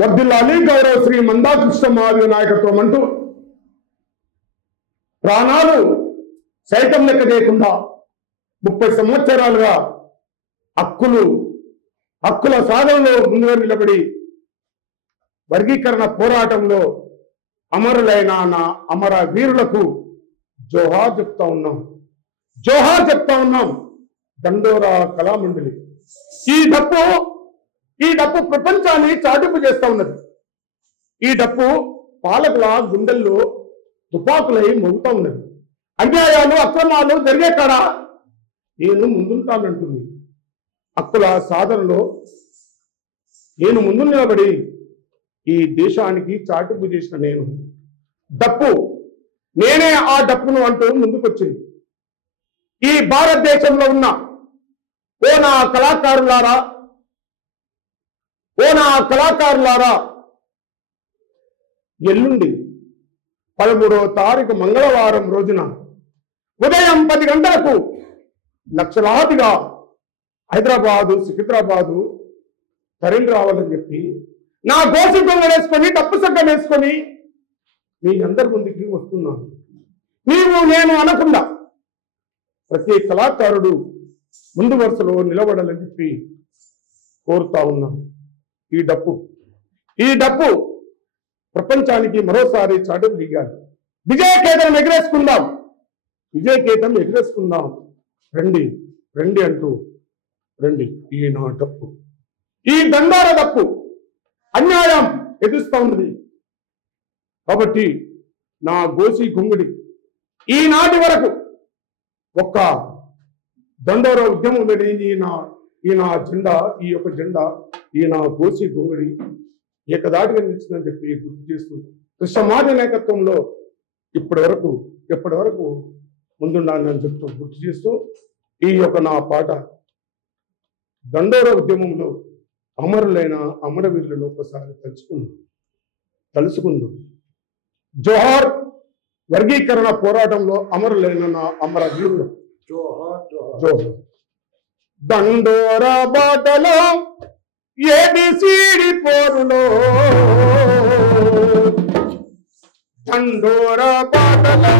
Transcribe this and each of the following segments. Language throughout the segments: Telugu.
వర్ధిల్లాలి గౌరవ శ్రీ మందాకృష్ణ మాదిగ నాయకత్వం అంటూ ప్రాణాలు సైతం లెక్క చేయకుండా 30 సంవత్సరాలుగా హక్కుల సాధనలో ముందుగా నిలబడి వర్గీకరణ పోరాటంలో అమరులైన నా అమర వీరులకు జోహార్ చెప్తా ఉన్నాం. దండోరా కళామండలి ఈ డప్పు ప్రపంచాన్ని చాటింపు చేస్తా ఉన్నది. ఈ డప్పు పాలకుల గుండెల్లో తుపాకులై మోగుతా ఉన్నది. అన్యాయాలు అక్రమాలు జరిగే కాడ నేను ముందుంటానంటుంది. హక్కుల సాధనలో నేను ముందు నిలబడి ఈ దేశానికి చాటింపు చేసిన నేనే ఆ డప్పును అంటూ ముందుకొచ్చింది. ఈ భారతదేశంలో ఉన్న ఓ నా కళాకారులారా ఎల్లుండి 13వ తారీఖు మంగళవారం రోజున ఉదయం 10 గంటలకు లక్షలాదిగా హైదరాబాదు సికింద్రాబాదు తరలి రావాలని చెప్పి నా గోసి వేసుకొని డప్పు సగ్గం వేసుకొని మీ అందరి ముందుకి వస్తున్నాను. నేను అనకుండా ప్రతి కళాకారుడు ముందు వరుసలో నిలబడాలని చెప్పి కోరుతా ఉన్నాను. ఈ డప్పు ప్రపంచానికి మరోసారి చాటుకు దిగాలి. విజయకేతం ఎగరేసుకుందాం. రండి అంటూ రండి. ఈ నా డప్పు, ఈ దండార డప్పు అన్యాయం ఎదురుస్తా ఉన్నది. కాబట్టి నా గోసి గుంగుడి ఈనాటి వరకు ఒక్క దండోర ఉద్యమం ఈ యొక్క జెండా ఈ నా గోసి గుంగుడి ఏకదాటిగా నిలిచిందని చెప్పి గుర్తు చేస్తూ సమాజ నాయకత్వంలో ఎప్పటి వరకు ముందుండాలని చెప్తూ గుర్తు చేస్తూ ఈ యొక్క నా పాట దండోర ఉద్యమంలో అమరులైన అమరవీరులను ఒకసారి తలుసుకుందాం. జోహార్ వర్గీకరణ పోరాటంలో అమరులైన నా అమర వీరులు. జోహార్. దండోర బాటలో ఏబిసిడి పోరులో, దండోర బాటలో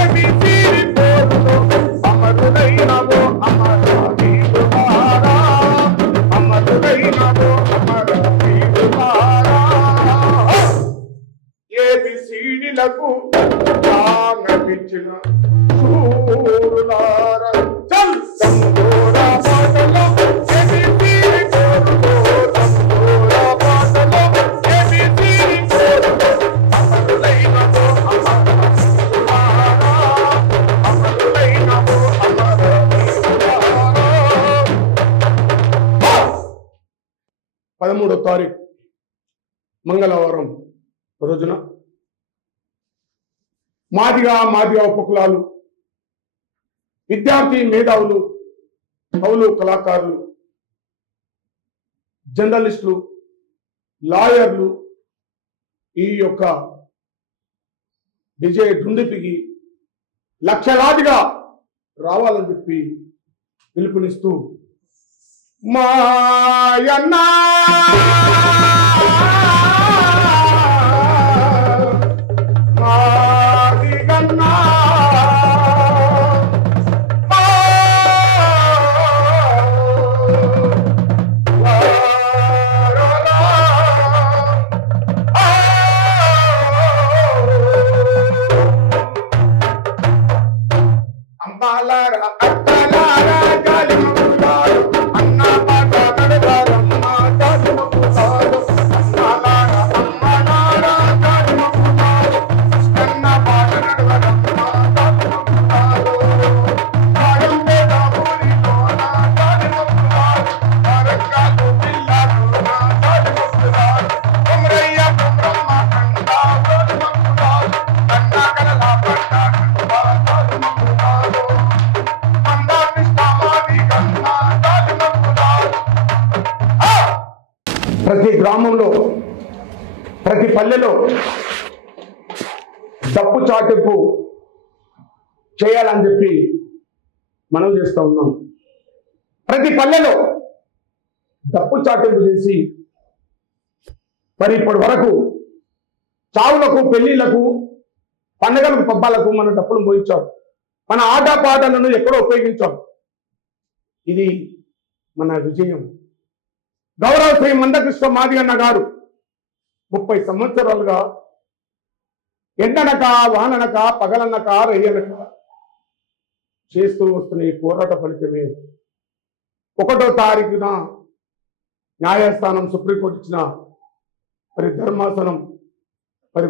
ఏబిసిడి పోరులో, అమరులైనవో అమర వీరులారా, ఏబిసిడిలకు ప్రాణమిచ్చిన శూరులారా. పదమూడవ తారీఖు మంగళవారం రోజున మాదిగా ఉపకులాలు, విద్యార్థి మేధావులు, కవులు, కళాకారులు, జర్నలిస్టులు, లాయర్లు ఈ యొక్క విజయ దుండిపికి లక్షలాదిగా రావాలని చెప్పి పిలుపునిస్తూ మాయన్నా మాదిగన్నా అమ్మాలారా అత్తలారా గాలిములారు అన్నా పాట నడగారమ్మ గాలిములారు అమ్మాలారా అమ్మలారా గాలిములారు కృష్ణన్న పాట నడగరమ్మ గాలిములారు ఆడం పేద ఊరిలోన గాలిములారు అరకాలు పిల్లలోన గాలిములారు కుమ్రయ్య కుమ్రమ్మ కండ గాలిములారు కన్న కలలా పడ్డ ప్రతి గ్రామంలో ప్రతి పల్లెలో డప్పు చాటింపు చేయాలని చెప్పి మనం చేస్తూ ఉన్నాం. ప్రతి పల్లెలో డప్పు చాటింపు చేసి మరి ఇప్పటి వరకు చావులకు, పెళ్లిళ్లకు, పండగలకు, పబ్బాలకు మన డప్పులను పోయించాం. మన ఆట పాటలను ఎక్కడో ఉపయోగించాం. ఇది మన విజయం. గౌరవ శ్రీ మందకృష్ణ మాదిగన్న గారు 30 సంవత్సరాలుగా ఎండనక, వాననక, పగలనక, రేయనక చేస్తూ వస్తున్న ఈ పోరాట ఫలితమే 1వ తారీఖున న్యాయస్థానం, సుప్రీంకోర్టు ఇచ్చిన మరి ధర్మాసనం మరి